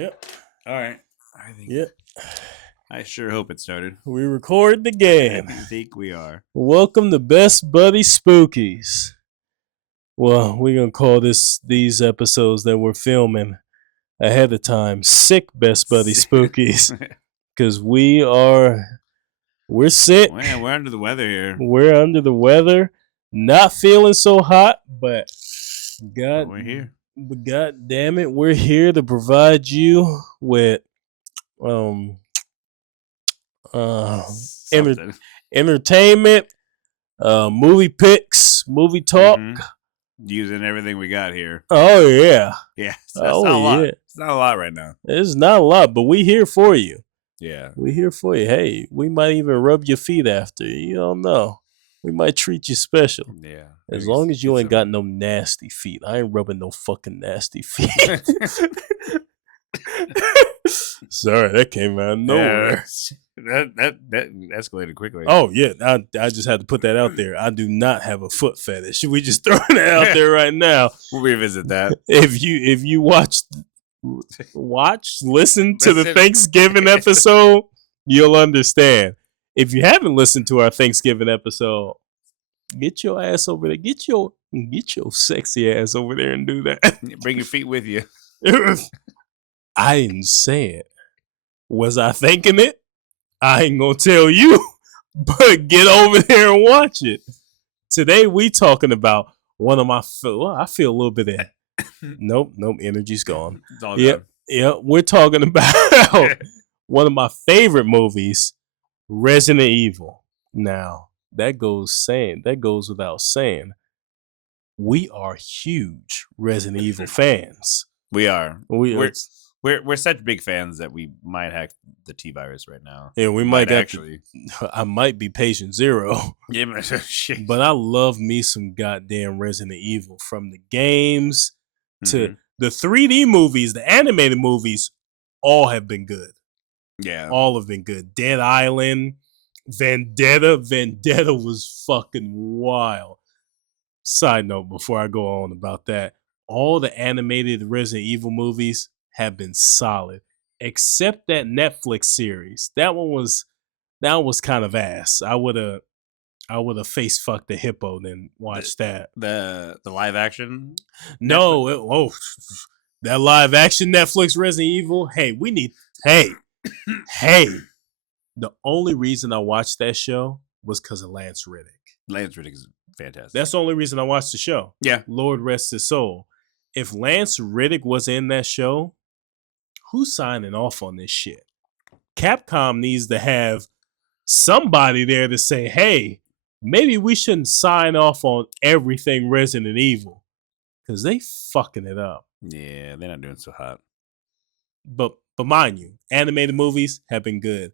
Yep. All right. I think. Yep. I sure hope it started. We record again. I think we are. Welcome to Best Buddy Spookies. Well, we're gonna call these episodes that we're filming ahead of time sick Best Buddy Spookies because we're sick. Man, we're under the weather here. We're under the weather, not feeling so hot, but we're here. God damn it, we're here to provide you with entertainment, movie picks, movie talk. Mm-hmm. Using everything we got here. Oh yeah. Yeah. That's not a lot. It's not a lot right now. It's not a lot, but we here for you. Yeah. We here for you. Hey, we might even rub your feet after. You don't know. We might treat you special. Yeah. As long as you ain't got no nasty feet. I ain't rubbing no fucking nasty feet. Sorry, that came out of nowhere. That escalated quickly. Oh yeah, I just had to put that out there. I do not have a foot fetish. We just throwing it out there right now. We'll revisit that. If you listen to the Thanksgiving episode, you'll understand. If you haven't listened to our Thanksgiving episode, get your ass over there. Get your sexy ass over there and do that. Bring your feet with you. I didn't say it. Was I thinking it? I ain't gonna tell you, but get over there and watch it. Today we talking about one of my. I feel a little bit of. Nope, energy's gone. It's all good. Yeah. We're talking about one of my favorite movies, Resident Evil. Now that goes without saying. We are huge Resident Evil fans. We are. We're such big fans that we might hack the T virus right now. Yeah, we might actually. I might be patient zero. Yeah, shit. But I love me some goddamn Resident Evil, from the games to the 3D movies, the animated movies. All have been good. Yeah, all have been good. Dead Island, Vendetta was fucking wild. Side note before I go on about that, all the animated Resident Evil movies have been solid, except that Netflix series. That one was kind of ass. I would have face fucked the hippo than watched that. The live action? No, that live action Netflix Resident Evil. Hey, hey. The only reason I watched that show was because of Lance Reddick. Lance Reddick is fantastic. That's the only reason I watched the show. Yeah. Lord rest his soul. If Lance Reddick was in that show, who's signing off on this shit? Capcom needs to have somebody there to say, hey, maybe we shouldn't sign off on everything Resident Evil. Because they fucking it up. Yeah, they're not doing so hot. But mind you, animated movies have been good.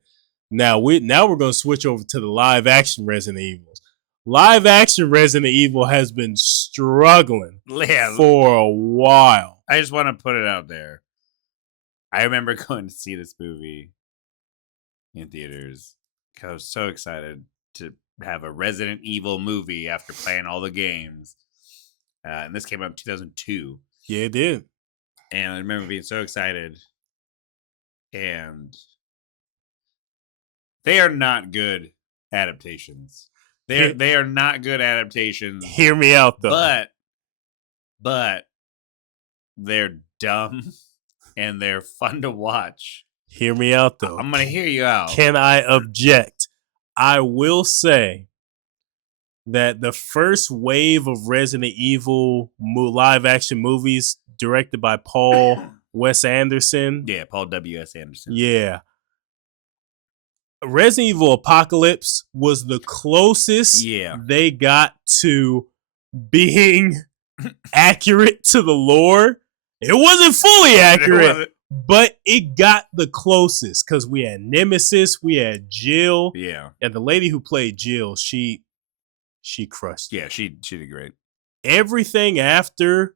Now we're going to switch over to the live action Resident Evils. Live action Resident Evil has been struggling for a while. I just want to put it out there. I remember going to see this movie in theaters because I was so excited to have a Resident Evil movie after playing all the games. And this came out in 2002. Yeah, it did. And I remember being so excited. And they are not good adaptations. They are not good adaptations. Hear me out, though. But they're dumb and they're fun to watch. Hear me out, though. I'm going to hear you out. Can I object? I will say that the first wave of Resident Evil live action movies directed by Paul Wes Anderson. Yeah, Paul W.S. Anderson. Yeah. Resident Evil Apocalypse was the closest they got to being accurate to the lore. It wasn't fully accurate, but it got the closest because we had Nemesis, we had Jill. Yeah. And the lady who played Jill, she crushed it. Yeah, she did great. Everything after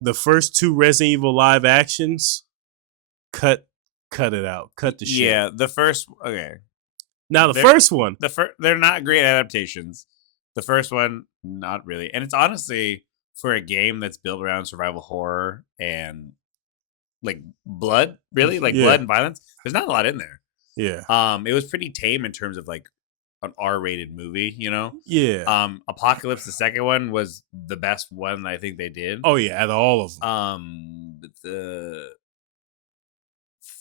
the first two Resident Evil live actions, cut it out. Cut the shit. Yeah, the first, okay. Now, the first one. They're not great adaptations. The first one, not really. And it's honestly, for a game that's built around survival horror and blood, really, like Yeah. blood and violence. There's not a lot in there. Yeah. It was pretty tame in terms of like an R-rated movie, Yeah. Apocalypse, the second one, was the best one I think they did. Oh yeah, out of all of them. But the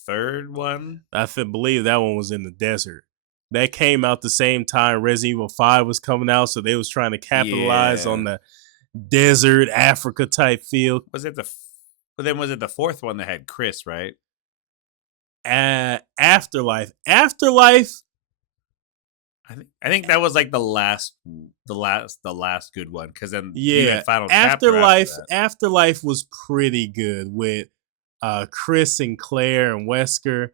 third one, Believe that one was in the desert. That came out the same time Resident Evil 5 was coming out, so they was trying to capitalize on the desert Africa type feel. Was it the fourth one that had Chris, right? Afterlife. I think that was like the last good one, because then you Yeah, had Final Chapter after that. Afterlife was pretty good with Chris and Claire and Wesker.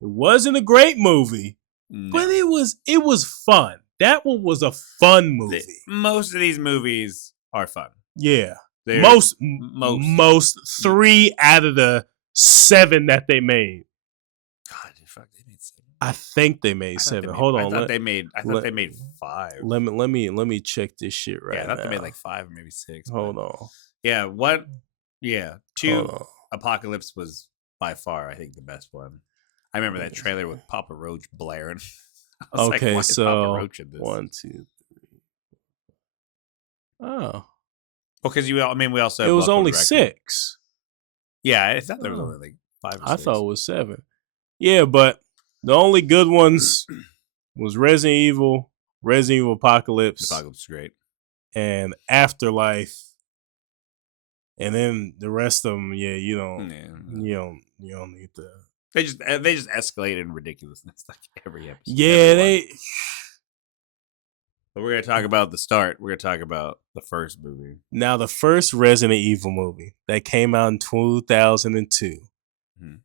It wasn't a great movie, but it was fun. That one was a fun movie. Most of these movies are fun. Yeah, most 3 out of the 7 that they made. God, fuck, they made 7. I think they made 7. Hold on, I thought they made 5. Let me check this shit right now. Yeah, I thought they made like 5 or maybe 6. Hold on. Yeah, what? Yeah, 2. Apocalypse was by far, I think, the best one. I remember that trailer with Papa Roach blaring. Okay, like, so Papa Roach in this? 1, 2, 3. Oh, well, because we also. It was only 6. Yeah, I thought there was only like 5 or 6. I thought it was 7. Yeah, but the only good ones was Resident Evil Apocalypse. Apocalypse is great. And Afterlife. And then the rest of them, you don't need to. They just escalate in ridiculousness like every episode. Yeah, But we're gonna talk about the start. We're gonna talk about the first movie. Now, the first Resident Evil movie that came out in 2002.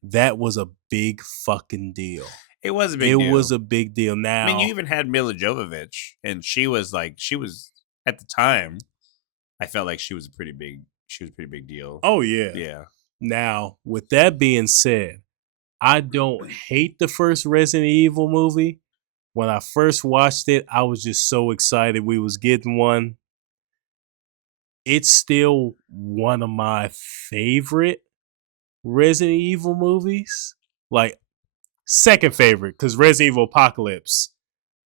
That was a big fucking deal. It was a big deal. It was a big deal. Now, I mean, you even had Milla Jovovich, and she was at the time, I felt like she was a pretty big deal. Oh yeah. Yeah. Now, with that being said, I don't hate the first Resident Evil movie. When I first watched it, I was just so excited we was getting one. It's still one of my favorite Resident Evil movies. Like, second favorite, because Resident Evil Apocalypse,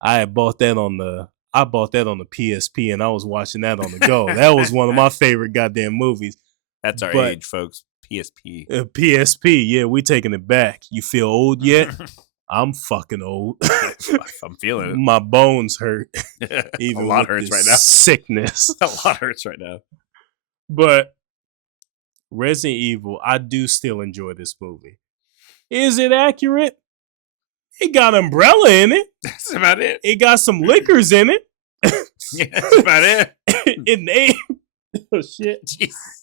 I bought that on the PSP, and I was watching that on the go. That was one of my favorite goddamn movies. That's our age, folks. PSP. PSP, yeah, we taking it back. You feel old yet? I'm fucking old. I'm feeling it. My bones hurt. Even a lot hurts right now. Sickness. A lot hurts right now. But Resident Evil, I do still enjoy this movie. Is it accurate? It got Umbrella in it. That's about it. It got some liquors in it. Yeah, that's about it.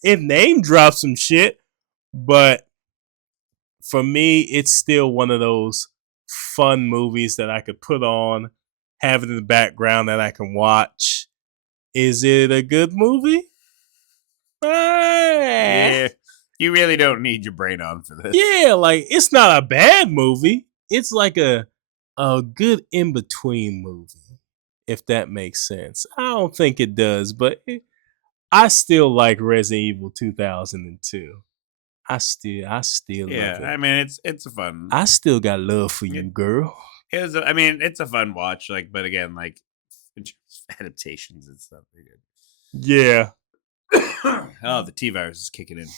It name dropped some shit. But for me, it's still one of those fun movies that I could put on, have it in the background that I can watch. Is it a good movie? Yeah. You really don't need your brain on for this. Yeah, like, it's not a bad movie. It's like a good in-between movie, if that makes sense. I don't think it does, but I still like Resident Evil 2002. I still love it. I mean, it's a fun. I still got love for you, girl. It's a fun watch, like, but again, like, in terms of adaptations and stuff, they're good. Yeah. Oh, the T virus is kicking in.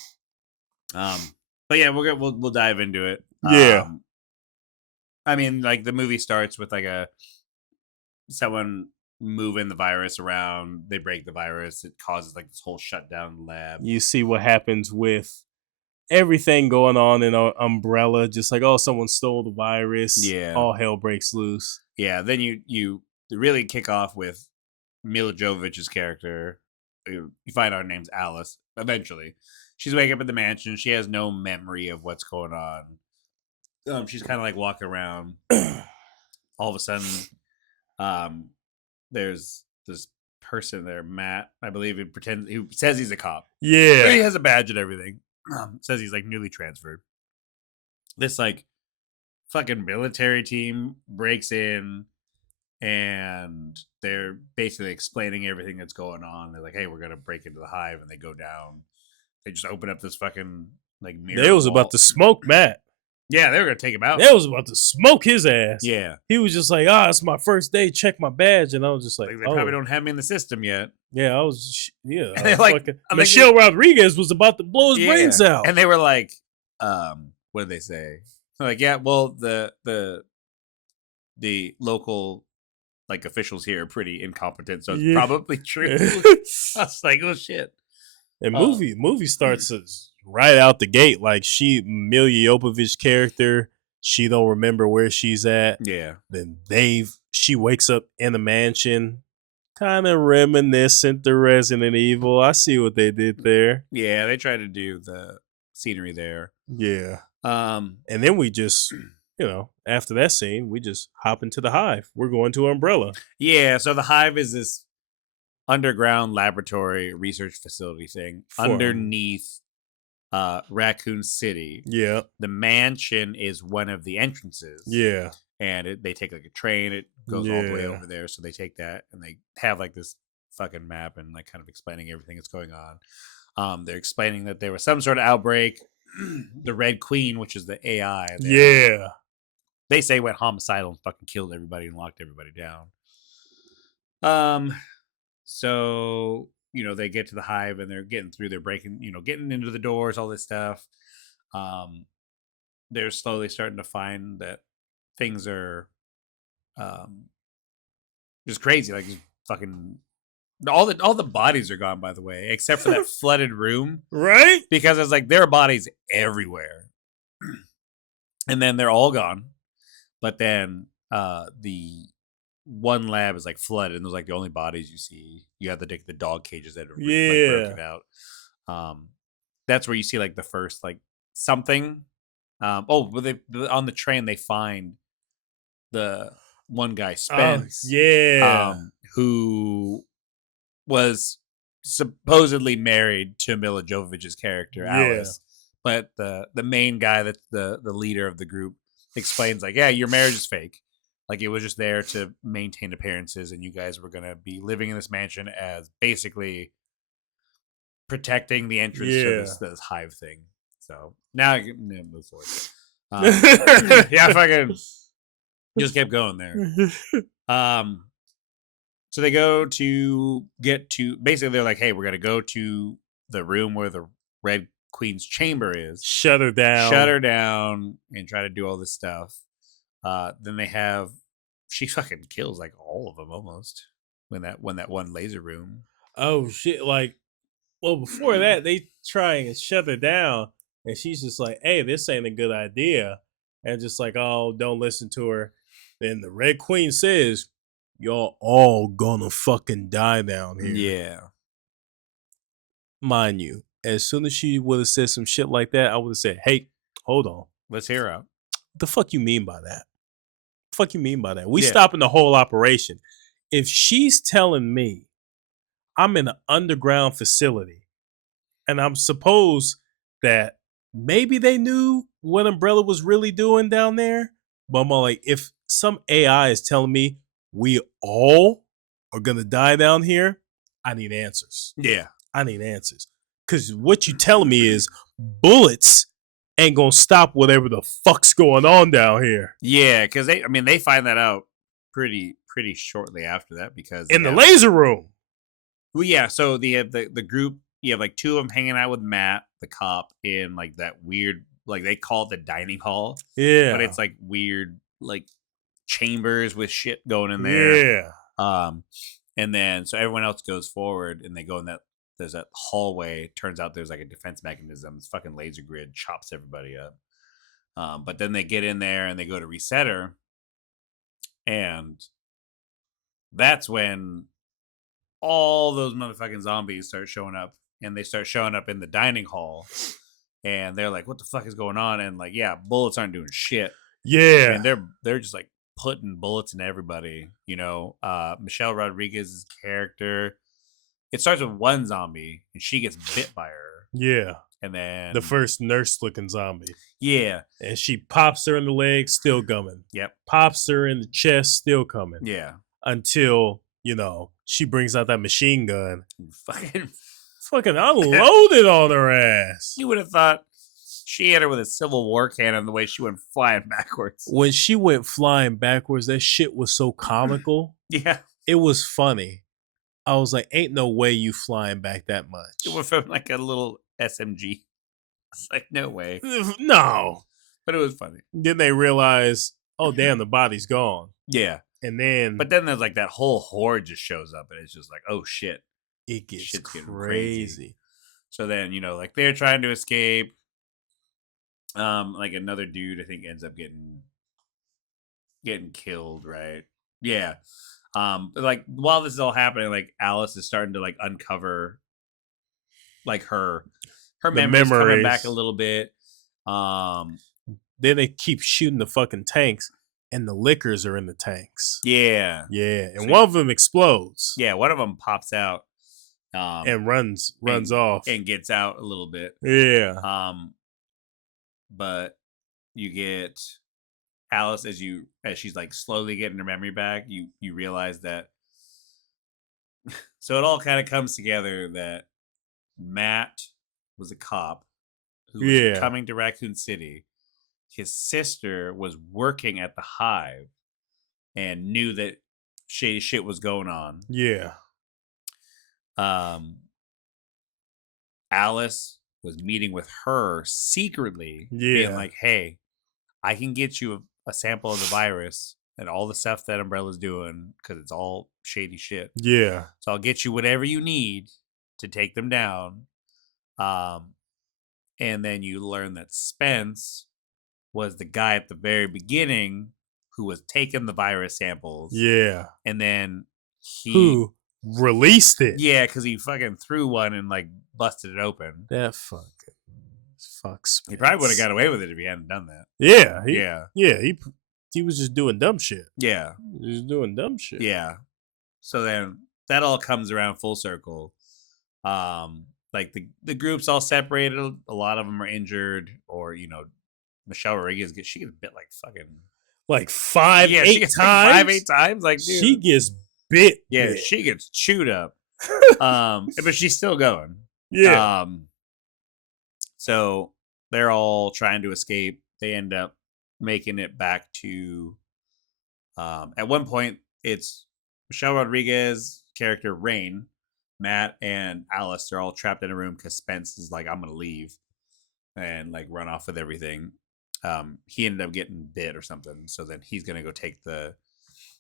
But yeah, we'll dive into it. Yeah. I mean, like, the movie starts with like someone moving the virus around. They break the virus. It causes like this whole shutdown lab. You see what happens with everything going on in Umbrella. Just like, oh, someone stole the virus. Yeah. All hell breaks loose. Yeah. Then you really kick off with Milla Jovovich's character. You find out her name's Alice. Eventually, she's waking up in the mansion. She has no memory of what's going on. She's kind of like walking around. All of a sudden, there's this person there, Matt, I believe, who says he's a cop. Yeah, he has a badge and everything. Says he's like newly transferred. This like fucking military team breaks in, and they're basically explaining everything that's going on. They're like, "Hey, we're gonna break into the hive," and they go down. They just open up this fucking like They was about to smoke Matt. Yeah, they were gonna take him out. They was about to smoke his ass. Yeah, He was just like, it's my first day. Check my badge, and I was just like, they probably don't have me in the system yet. Yeah, I was. Yeah, And they're like, Michelle Rodriguez was about to blow his brains out, and they were like, what did they say? They're like, yeah, well, the local like officials here are pretty incompetent, so it's probably true. I was like, oh shit. And movie starts right out the gate. Like Milla Jovovich character, she don't remember where she's at. Yeah. Then she wakes up in a mansion, kind of reminiscent to Resident Evil. I see what they did there. Yeah, they tried to do the scenery there. Yeah. And then we just, after that scene, we just hop into the Hive. We're going to Umbrella. Yeah, so the Hive is this underground laboratory research facility thing underneath Raccoon City. Yeah. The mansion is one of the entrances. Yeah. And they take like a train, it goes all the way over there. So they take that and they have like this fucking map and like kind of explaining everything that's going on. They're explaining that there was some sort of outbreak. The Red Queen, which is the AI. They say went homicidal and fucking killed everybody and locked everybody down. So, they get to the Hive and they're they're breaking, getting into the doors, all this stuff. They're slowly starting to find that things are just crazy. Like fucking all the bodies are gone, by the way, except for that flooded room. Right? Because it's like there are bodies everywhere. And then they're all gone. But then the one lab is like flooded, and those like the only bodies you see. You have the dog cages that are like, broken out. That's where you see like the first like something. On the train they find the one guy Spence, who was supposedly married to Milla Jovovich's character Alice, but the main guy that's the leader of the group explains like, your marriage is fake. Like, it was just there to maintain appearances, and you guys were going to be living in this mansion as basically protecting the entrance to this Hive thing. So, now I can move forward. Fucking just kept going there. So they go to basically they're like, hey, we're going to go to the room where the Red Queen's chamber is. Shut her down and try to do all this stuff. Then she fucking kills like all of them almost when that one laser room. Oh shit! Like, well, before that they try and shut her down, and she's just like, "Hey, this ain't a good idea," and just like, "Oh, don't listen to her." Then the Red Queen says, "Y'all all gonna fucking die down here." Yeah, mind you, as soon as she would have said some shit like that, I would have said, "Hey, hold on, let's hear her out." What the fuck you mean by that? Fuck you mean by that? We stopping the whole operation. If she's telling me I'm in an underground facility and I'm supposed that maybe they knew what Umbrella was really doing down there, but I'm like, if some AI is telling me we all are gonna die down here, I need answers. Yeah, I need answers. Because what you telling me is bullets ain't gonna stop whatever the fuck's going on down here. Yeah, because they find that out pretty shortly after that, because in the laser room. Well, yeah. So the group, you have like two of them hanging out with Matt, the cop, in like that weird, like they call it the dining hall. Yeah, but it's like weird, like chambers with shit going in there. Yeah. And then so everyone else goes forward, and they go in that. There's that hallway. Turns out there's like a defense mechanism. This fucking laser grid chops everybody up. But then they get in there and they go to reset her. And that's when all those motherfucking zombies start showing up. And they start showing up in the dining hall. And they're like, what the fuck is going on? And like, bullets aren't doing shit. Yeah. And they're just like putting bullets in everybody. Michelle Rodriguez's character, it starts with one zombie, and she gets bit by her. Yeah. And then the first nurse-looking zombie. Yeah. And she pops her in the leg, still coming. Yep. Pops her in the chest, still coming. Yeah. Until, she brings out that machine gun. Fucking unloaded on her ass. You would have thought She hit her with a Civil War cannon the way she went flying backwards. When she went flying backwards, that shit was so comical. Yeah. It was funny. I was like, ain't no way you flying back that much. It went from like a little SMG. It's like, no way. No. But it was funny. Then they realize, oh, damn, the body's gone. Yeah. And then... But then there's like that whole horde just shows up and it's just like, oh, shit. It gets Shit's getting crazy. So then, like they're trying to escape. Like another dude, I think, ends up getting killed, right? Yeah. But like while this is all happening, like Alice is starting to like uncover like her memories coming back a little bit. Then they keep shooting the fucking tanks, and the liquors are in the tanks. Yeah. Yeah. And one of them explodes. Yeah, one of them pops out. And runs off. And gets out a little bit. Yeah. But you get Alice as she's like slowly getting her memory back, you realize that so it all kind of comes together that Matt was a cop who was coming to Raccoon City. His sister was working at the Hive and knew that shady shit was going on. Yeah. Alice was meeting with her secretly, being like, hey, I can get you a sample of the virus and all the stuff that Umbrella's doing because it's all shady shit. Yeah. So I'll get you whatever you need to take them down. And then you learn that Spence was the guy at the very beginning who was taking the virus samples. Yeah. And then who released it. Yeah, because he fucking threw one and like busted it open. That fuck Spence. He probably would have got away with it if he hadn't done that. Yeah. Yeah. He was just doing dumb shit. Yeah. Just doing dumb shit. Yeah. So then that all comes around full circle. Like the group's all separated. A lot of them are injured, or Michelle Rodriguez she gets bit like fucking like 5-8 times. Like 5-8 times. Like, dude, she gets bit. Yeah, bit. She gets chewed up. But she's still going. Yeah. So they're all trying to escape. They end up making it back to. At one point, it's Michelle Rodriguez character Rain, Matt, and Alice. They're all trapped in a room because Spence is like, "I'm gonna leave," and like run off with everything. He ended up getting bit or something, so then he's gonna go take the.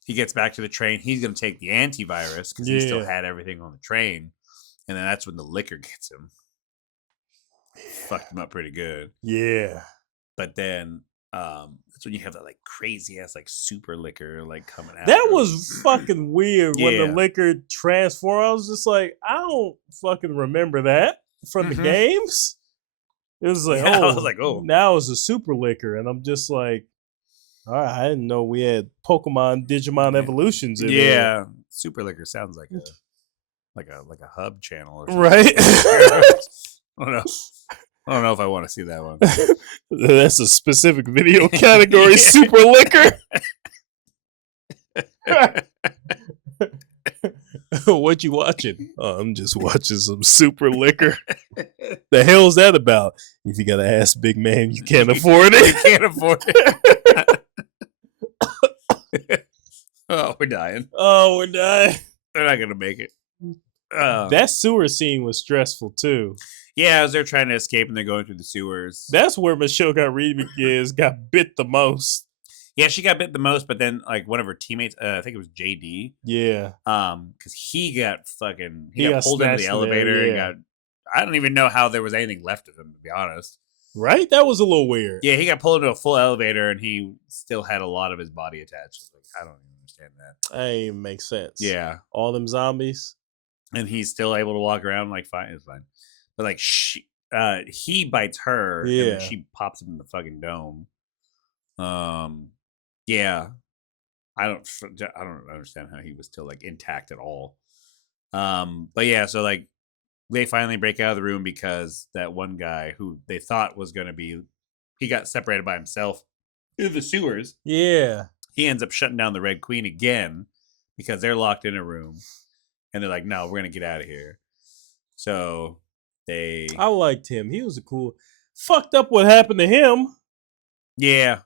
He gets back to the train. He's gonna take the antivirus because he still had everything on the train, and then that's when the liquor gets him. Fucked him up pretty good. Yeah. But then that's when you have that like crazy ass like super liquor like coming out. That was fucking weird when the liquor transformed. I was just like, I don't fucking remember that from the games. It was like, I was like, oh, now it's a super liquor, and I'm just like, all right, I didn't know we had Pokemon Digimon evolutions in there. Yeah, super liquor sounds like a hub channel or something. Right. I don't know if I want to see that one. That's a specific video category, super liquor. What you watching? Oh, I'm just watching some super liquor. The hell's that about? If you got to ask big man, you can't afford it. You can't afford it. Oh, we're dying. They're not going to make it. That sewer scene was stressful too. Yeah, as they're trying to escape and they're going through the sewers. That's where Michelle Rodriguez got bit the most. Yeah, she got bit the most, but then like one of her teammates, I think it was JD. Yeah. Because he got pulled into the elevator and got. I don't even know how there was anything left of him, to be honest. Right? That was a little weird. Yeah, he got pulled into a full elevator and he still had a lot of his body attached. Like, I don't even understand that. That ain't even make sense. Yeah. All them zombies. And he's still able to walk around like fine. It's fine. But like he bites her and then she pops him in the fucking dome. Yeah. I don't understand how he was still like intact at all. But yeah, so like they finally break out of the room because that one guy who they thought was going to be, he got separated by himself in the sewers. Yeah. He ends up shutting down the Red Queen again because they're locked in a room and they're like, no, we're going to get out of here. So I liked him. He was a cool. fucked up what happened to him Yeah.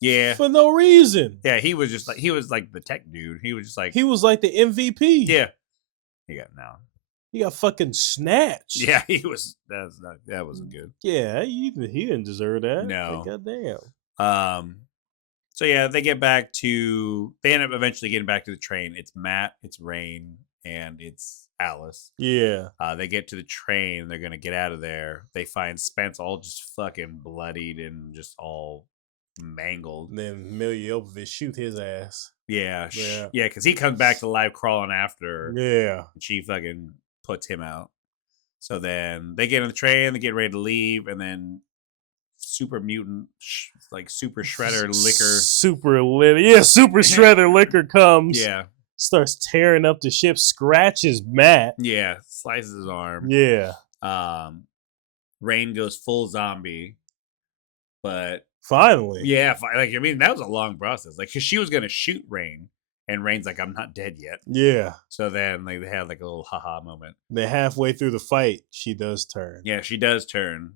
Yeah. for no reason. Yeah, he was like the tech dude. He was just like He was like the MVP. yeah. He got now. He got fucking snatched. Yeah, he was. That wasn't good. Yeah, he didn't deserve that. No. Like, goddamn. So yeah, they end up eventually getting back to the train. It's Matt, it's Rain, and it's Alice. Yeah. They get to the train. They're gonna get out of there. They find Spence all just fucking bloodied and just all mangled. And then Milla Jovovich shoot his ass. Yeah, because he comes back to life crawling after her. Yeah. And she fucking puts him out. So then they get on the train, they get ready to leave, and then super mutant, super shredder liquor. Super shredder liquor comes. Yeah. Starts tearing up the ship, scratches Matt. Yeah, slices his arm. Yeah. Rain goes full zombie. But finally. Yeah, that was a long process. Like, cause she was gonna shoot Rain, and Rain's like, I'm not dead yet. Yeah. So then they had like a little haha moment. Then halfway through the fight, she does turn. Yeah, she does turn.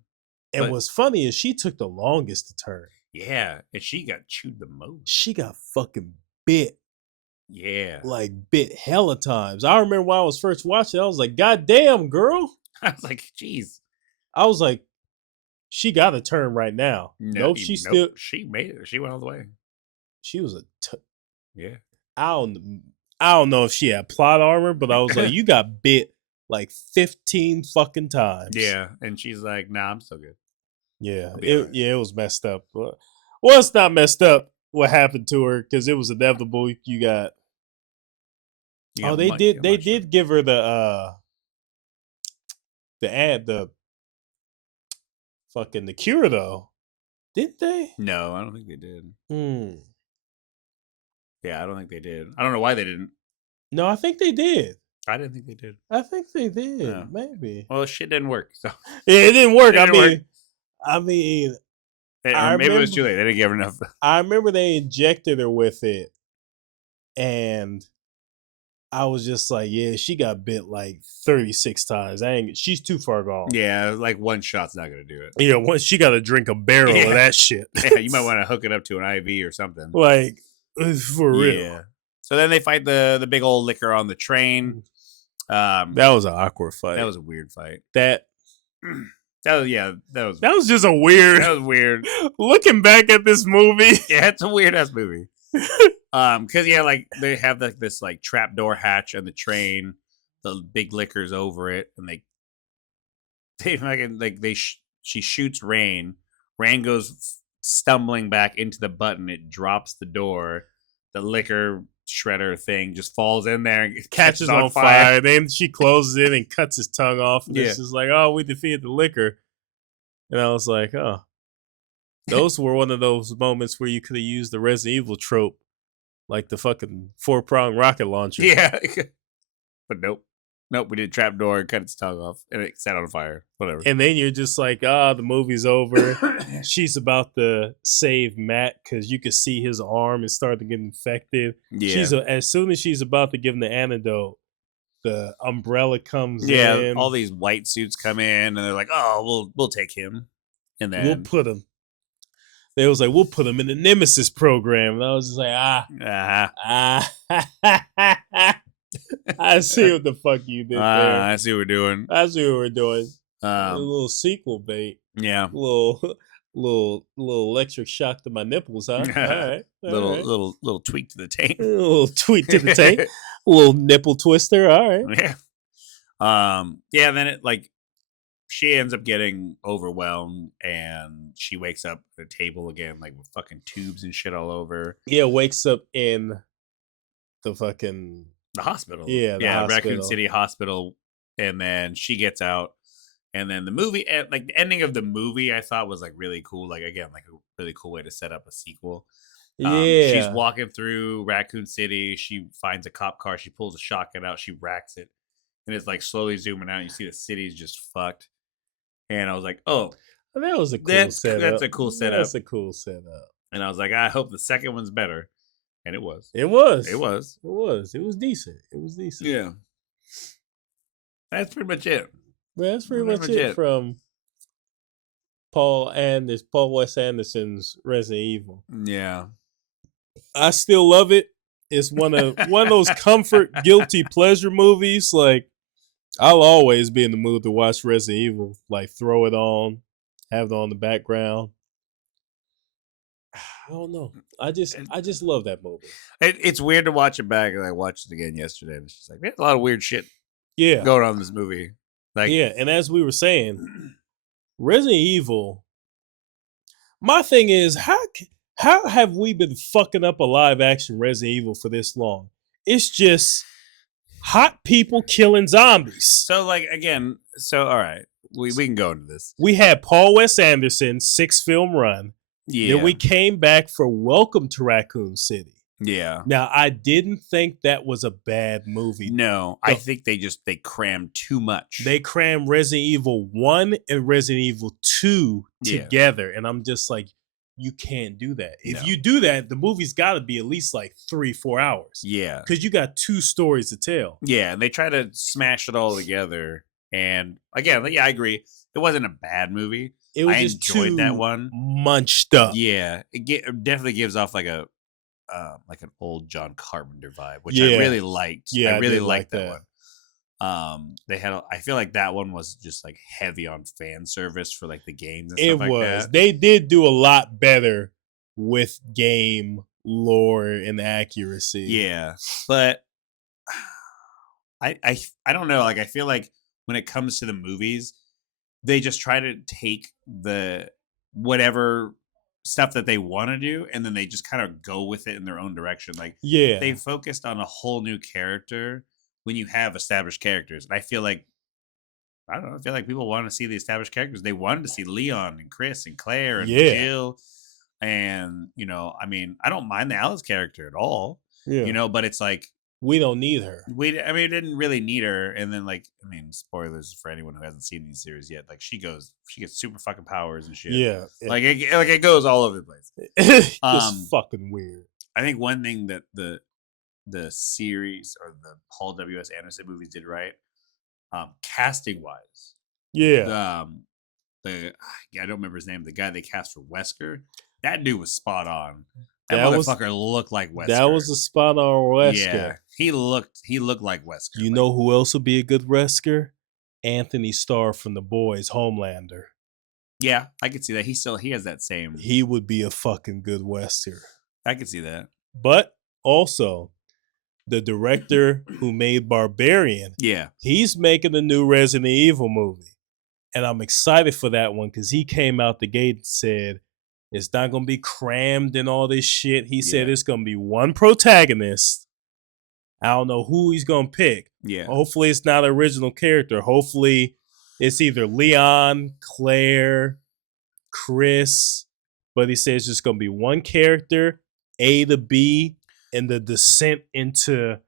And what's funny is she took the longest to turn. Yeah, and she got chewed the most. She got fucking bit. Yeah. Like, bit hella times. I remember when I was first watching, I was like, God damn, girl. I was like, jeez. I was like, she got to turn right now. Nope, she made it. She went all the way. She was yeah. I don't know if she had plot armor, but I was like, you got bit like 15 fucking times. Yeah, and she's like, nah, I'm still good. Yeah, it was messed up. Well, it's not messed up what happened to her because it was inevitable. They did give her the cure though, didn't they? No, I don't think they did. Yeah, I don't think they did. I don't know why they didn't. No, I think they did. I didn't think they did. I think they did. No. Maybe. Well, shit didn't work. So yeah, it didn't work. I mean, maybe it was too late. They didn't give her enough. I remember they injected her with it, and I was just like, yeah, she got bit like 36 times. She's too far gone. Yeah, like one shot's not gonna do it. Yeah, once she got to drink a barrel of that shit. Yeah, you might want to hook it up to an IV or something. Like, for real. Yeah. So then they fight the big old liquor on the train. That was an awkward fight. That was a weird fight. That was just a weird. That was weird. Looking back at this movie, yeah, it's a weird ass movie. Because like they have this like trapdoor hatch on the train, the big liquor's over it, and she shoots Rain. Rain goes stumbling back into the button. It drops the door. The liquor shredder thing just falls in there and catches on fire. Then she closes it and cuts his tongue off. And it's just like, oh, we defeated the liquor. And I was like, oh. Those were one of those moments where you could have used the Resident Evil trope, like the fucking 4-prong rocket launcher. Yeah. But nope, we did trapdoor and cut its tongue off, and it set on fire. Whatever. And then you're just like, the movie's over. She's about to save Matt because you could see his arm is starting to get infected. Yeah. As soon as she's about to give him the antidote, the umbrella comes in. Yeah, all these white suits come in, and they're like, "Oh, we'll take him," and then we'll put him. They was like, we'll put him in the Nemesis program. And I was just like, I see what the fuck you did there. I see what we're doing. A little sequel bait. Yeah. A little electric shock to my nipples, huh? All right. Little tweak to the taint. A little tweak to the taint. A little nipple twister. All right. Yeah. Yeah, then it she ends up getting overwhelmed and she wakes up at a table again, like with fucking tubes and shit all over. Yeah, wakes up in the hospital. Yeah, hospital. Raccoon City Hospital. And then she gets out. And then the movie, the ending of the movie, I thought was really cool. Again, a really cool way to set up a sequel. She's walking through Raccoon City. She finds a cop car. She pulls a shotgun out. She racks it. And it's slowly zooming out. You see the city's just fucked. And I was like, oh. That was a cool setup. That's a cool setup. That's a cool setup. And I was like, I hope the second one's better. And it was. It was. It was. It was. It was decent. It was decent. Yeah. That's pretty much it. That's pretty much it from Paul Wes Anderson's Resident Evil. Yeah. I still love it. It's one of those comfort guilty pleasure movies. Like I'll always be in the mood to watch Resident Evil. Like throw it on, have it on the background. I don't know. I just love that movie. It's weird to watch it back, and I watched it again yesterday, and it's just like there's a lot of weird shit Yeah, going on in this movie. Like, yeah. And as we were saying, Resident Evil. My thing is, how have we been fucking up a live action Resident Evil for this long? It's just hot people killing zombies. so like again, so all right, we can go into this. We had Paul Wes Anderson's 6-film run. Yeah, Then we came back for Welcome to Raccoon City. yeah. Now, I didn't think that was a bad movie. No, I think they crammed too much. They crammed Resident Evil 1 and Resident Evil 2 together. And I'm just like, you can't do that. If you do that, the movie's got to be at least like 3-4 hours. Yeah. Because you got 2 stories to tell. Yeah, and they try to smash it all together. And again, yeah, I agree. It wasn't a bad movie. It was I just enjoyed too that one. munched up. Yeah, it definitely gives off like an old John Carpenter vibe, which Yeah. I really liked. Yeah, I really did liked like that one. They had. I feel like that one was just like heavy on fan service for like the games and stuff like that. They did do a lot better with game lore and accuracy. Yeah, but I don't know. Like I feel like when it comes to the movies, they just try to take the whatever stuff that they want to do, and then they just kind of go with it in their own direction. Like Yeah. they focused on a whole new character when you have established characters. And I feel like I don't know. I feel like people want to see the established characters. They wanted to see Leon and Chris and Claire and Jill. And, I mean, I don't mind the Alice character at all. Yeah. But it's like We don't need her. we didn't really need her. And then spoilers for anyone who hasn't seen these series yet. Like she gets super fucking powers and shit. Yeah. Like it goes all over the place. It's fucking weird. I think one thing that the series or the Paul W.S. Anderson movies did right, casting wise. Yeah. I don't remember his name. The guy they cast for Wesker, that dude was spot on. That motherfucker looked like Wesker. That was a spot on Wesker. Yeah, he looked like Wesker. You know who else would be a good Wesker? Anthony Starr from The Boys, Homelander. Yeah, I could see that. He has that same. He would be a fucking good Wesker. I could see that. But also, the director who made Barbarian, yeah, he's making a new Resident Evil movie. And I'm excited for that one because he came out the gate and said, it's not going to be crammed and all this shit. He said it's going to be one protagonist. I don't know who he's going to pick. Yeah. Hopefully it's not an original character. Hopefully it's either Leon, Claire, Chris. But he says it's just going to be one character, A to B, and the descent into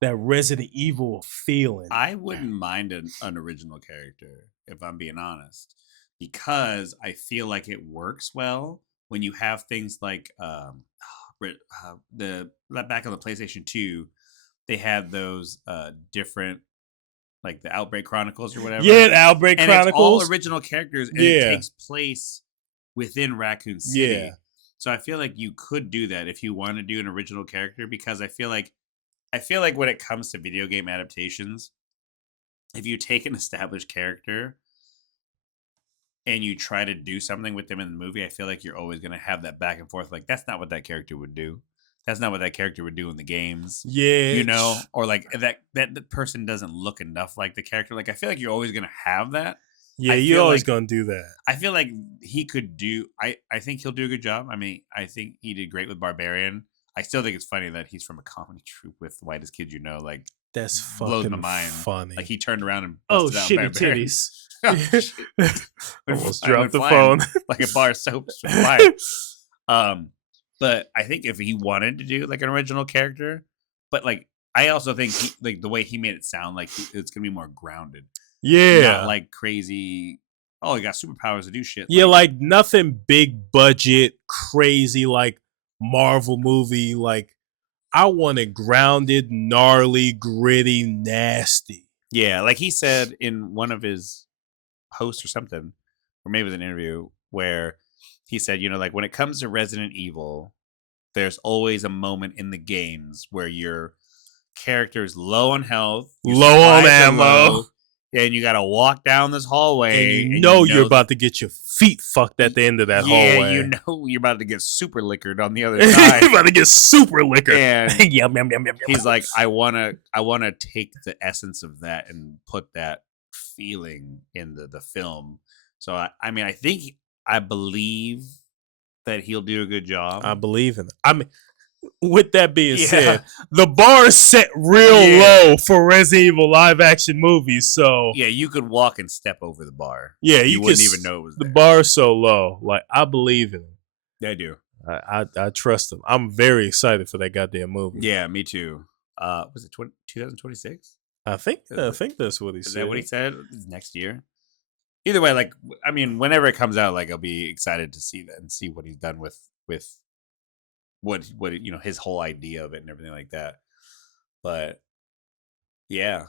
that Resident Evil feeling. I wouldn't mind an original character, if I'm being honest, because I feel like it works well when you have things like the back on the PlayStation 2, they had those different, like the Outbreak Chronicles or whatever. Yeah, the Outbreak and Chronicles. It's all original characters, and it takes place within Raccoon City. Yeah. So I feel like you could do that if you want to do an original character, because I feel like when it comes to video game adaptations, if you take an established character and you try to do something with them in the movie, I feel like you're always going to have that back and forth. Like, that's not what that character would do. That's not what that character would do in the games. Yeah. Or like that person doesn't look enough like the character. Like, I feel like you're always going to have that. Yeah, you're always going to do that. I feel like he could do, I think he'll do a good job. I mean, I think he did great with Barbarian. I still think it's funny that he's from a comedy troupe with Whitest Kid You Know. Like, that's fucking blows my mind. Funny. Like, he turned around and busted out shitty Barbarian. titties. Almost dropped the flying phone like a bar of soaps from fire. But I think if he wanted to do like an original character, but like I also think like the way he made it sound like it's gonna be more grounded. Yeah, not like crazy. Oh, he got superpowers to do shit. Yeah, like nothing big budget, crazy like Marvel movie. Like I want it grounded, gnarly, gritty, nasty. Yeah, like he said in one of his posts or something or maybe it was an interview where he said, like when it comes to Resident Evil, there's always a moment in the games where your character's low on health, your Low on supplies are ammo. low, and you got to walk down this hallway, And you know you're about to get your feet fucked at the end of that hallway. Yeah, you know you're about to get super liquored on the other side. You're about to get super liquored. And yum, yum, yum, yum, he's like, I wanna take the essence of that and put that feeling in the film. So I believe that he'll do a good job. I believe in it. I mean, with that being said, the bar is set real low for Resident Evil live action movies. So yeah, you could walk and step over the bar. Yeah, you wouldn't even know it was the there. bar is so low. Like, I believe in it. I do. I trust him. I'm very excited for that goddamn movie. Yeah, me too. Was it 2026? I think that's what he said. Is that what he said? Next year. Either way, like, I mean, whenever it comes out, like, I'll be excited to see that and see what he's done with what his whole idea of it and everything like that. But yeah,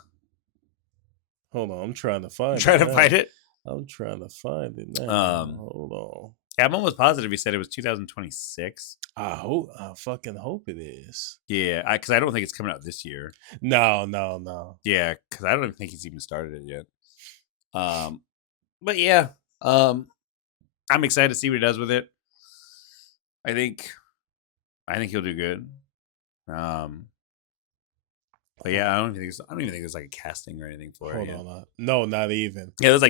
hold on, I'm trying to find it. I'm trying to find it now. Hold on. I'm almost positive he said it was 2026. I fucking hope it is. Yeah, because I don't think it's coming out this year. No. Yeah, because I don't even think he's even started it yet. But yeah, I'm excited to see what he does with it. I think he'll do good. But yeah, I don't even think there's like a casting or anything for it. Hold on, no, not even. Yeah, it's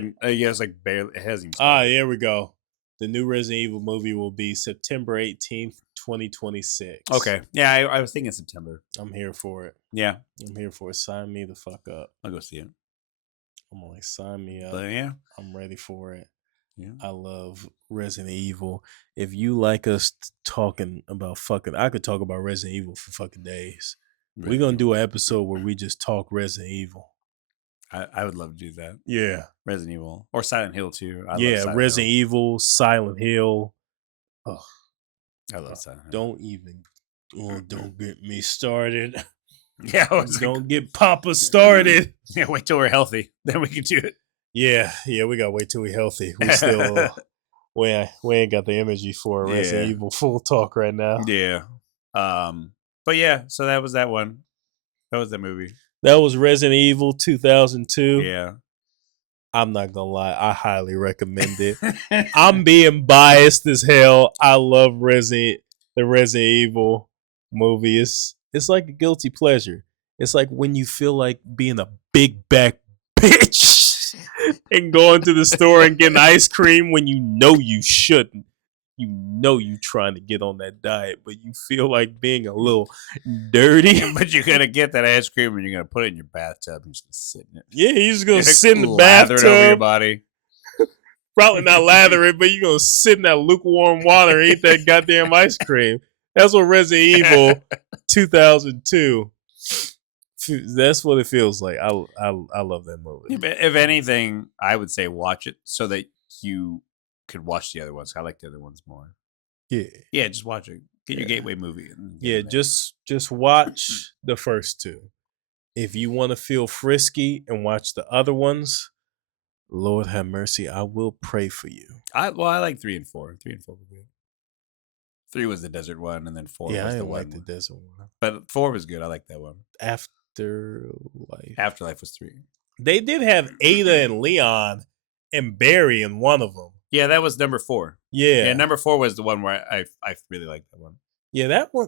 like barely. It hasn't even started. Here we go. The new Resident Evil movie will be September 18th, 2026. Okay. Yeah, I was thinking September. I'm here for it. Yeah, I'm here for it. Sign me the fuck up. I'll go see it. I'm like, sign me up. But yeah, I'm ready for it. Yeah. I love Resident Evil. If you like us talking about fucking, I could talk about Resident Evil for fucking days. We're going to do an episode where we just talk Resident Evil. I would love to do that. Yeah. Resident Evil. Or Silent Hill, too. Resident Evil, Silent Hill. Oh, I love Silent Hill. Don't get me started. Yeah. Don't get Papa started. Yeah, wait till we're healthy. Then we can do it. Yeah, we got to wait till we're healthy. We still, we ain't got the energy for a Resident Evil full talk right now. Yeah. But yeah, so that was that one. That was the movie. That was Resident Evil 2002. Yeah. I'm not going to lie. I highly recommend it. I'm being biased as hell. I love the Resident Evil movie. It's like a guilty pleasure. It's like when you feel like being a big back bitch and going to the store and getting ice cream when you know you shouldn't. You know you trying to get on that diet, but you feel like being a little dirty. But you're going to get that ice cream and you're going to put it in your bathtub and you're just going to sit in it. Yeah, you're just going to sit in the bathtub. Lather it over your body. Probably not lather it, but you're going to sit in that lukewarm water and eat that goddamn ice cream. That's what Resident Evil 2002. That's what it feels like. I love that movie. Yeah, but if anything, I would say watch it so that you could watch the other ones. I like the other ones more. Yeah, just watch it. Get your gateway movie. Just watch the first two. If you want to feel frisky and watch the other ones, Lord have mercy, I will pray for you. I like 3 and 4. 3 and 4 were good. 3 was the desert one, and then 4 was the one. Yeah, I didn't like the desert one. But 4 was good. I like that one. Afterlife was 3. They did have Ada and Leon and Barry in one of them. Yeah, that was number 4. Yeah, number 4 was the one where I really liked that one. Yeah, that one,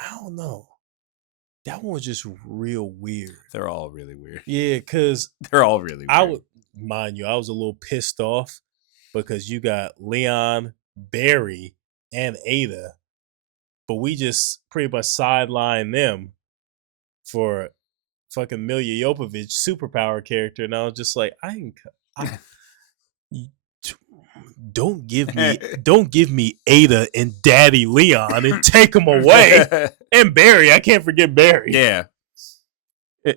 I don't know. That one was just real weird. They're all really weird. Yeah, because they're all really weird. Mind you, I was a little pissed off because you got Leon, Barry, and Ada, but we just pretty much sidelined them for fucking Milla Jovovich superpower character, and I was just like, don't give me Ada and Daddy Leon and take them away. And Barry, I can't forget Barry. Yeah. Yeah.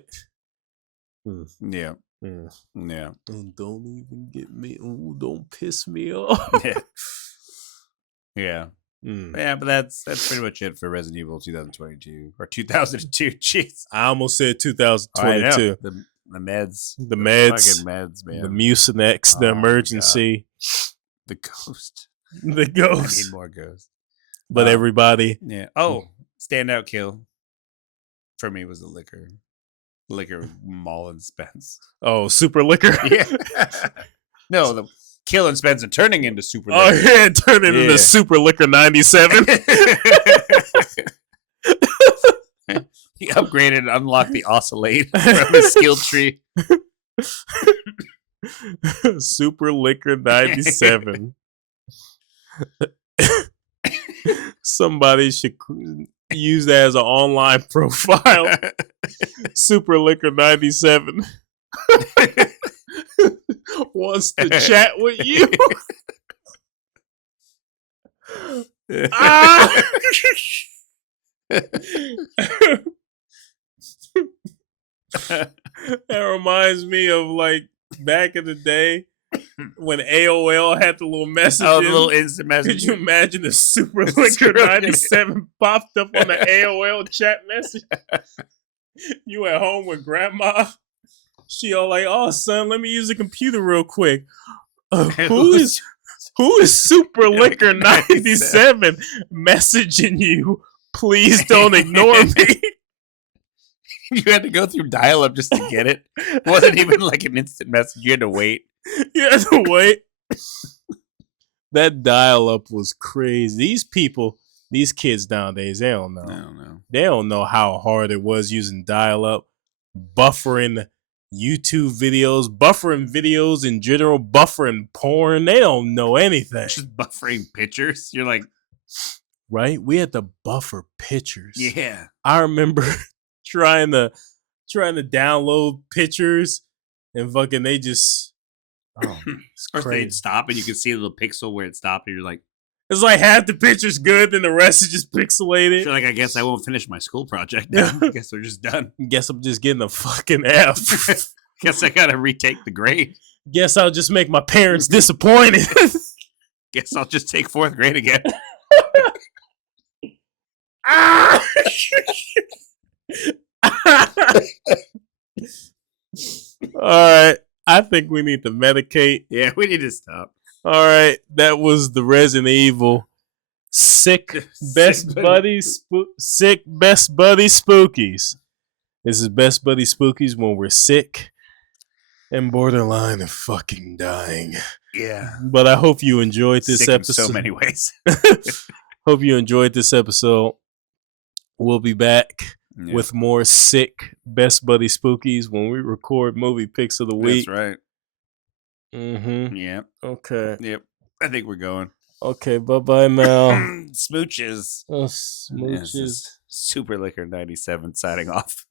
Yeah. Don't even get me. Ooh, don't piss me off. Yeah. Yeah, but that's pretty much it for Resident Evil 2022 or 2002. Jeez, I almost said 2022. The meds, the meds, fucking meds, man. The Mucinex, the emergency. The ghost. The I ghost. need more ghosts. But everybody. Yeah. Oh, standout kill for me was the liquor Mall and Spence. Oh, super liquor. Yeah. No, the kill and Spence and turning into super Oh liquor. yeah, turn it into Super Liquor 97. He upgraded and unlocked the oscillate from his skill tree. Super Liquor 97. Somebody should use that as an online profile. Super Liquor 97 wants to chat with you. Ah! That reminds me of like back in the day when AOL had the little messages. Oh, the little instant message. Could you imagine the Super Liquor 97 popped up on the AOL chat message? You at home with grandma? She all like, "Oh, son, let me use the computer real quick." Who is Super Liquor 97 messaging you? Please don't ignore me. You had to go through dial-up just to get it. It wasn't even like an instant message. You had to wait. You had to wait. That dial-up was crazy. These kids nowadays, they don't know. I don't know. They don't know how hard it was using dial-up, buffering YouTube videos, buffering videos in general, buffering porn. They don't know anything. Just buffering pictures. You're like, right? We had to buffer pictures. yeah. I remember trying to download pictures and fucking they just it's Or crazy. they'd stop and you could see a little pixel where it stopped and you're like, It's like half the picture's good, then the rest is just pixelated. you're like, I guess I won't finish my school project now. I guess they're just done. Guess I'm just getting a fucking F. Guess I gotta retake the grade. Guess I'll just make my parents disappointed. Guess I'll just take 4th grade again. Ah! All right. I think we need to medicate. Yeah, we need to stop. All right. That was the Resident Evil Sick Best Buddy Sick Best Buddy Spookies. This is Best Buddy Spookies when we're sick and borderline of fucking dying. Yeah. But I hope you enjoyed this Sick episode. in so many ways. Hope you enjoyed this episode. We'll be back with more sick Best Buddy Spookies when we record movie picks of the week. That's right. Mm-hmm. Yep. Okay. Yep. I think we're going. Okay. Bye-bye, Mel. Smooches. Smooches. Super Liquor 97 signing off.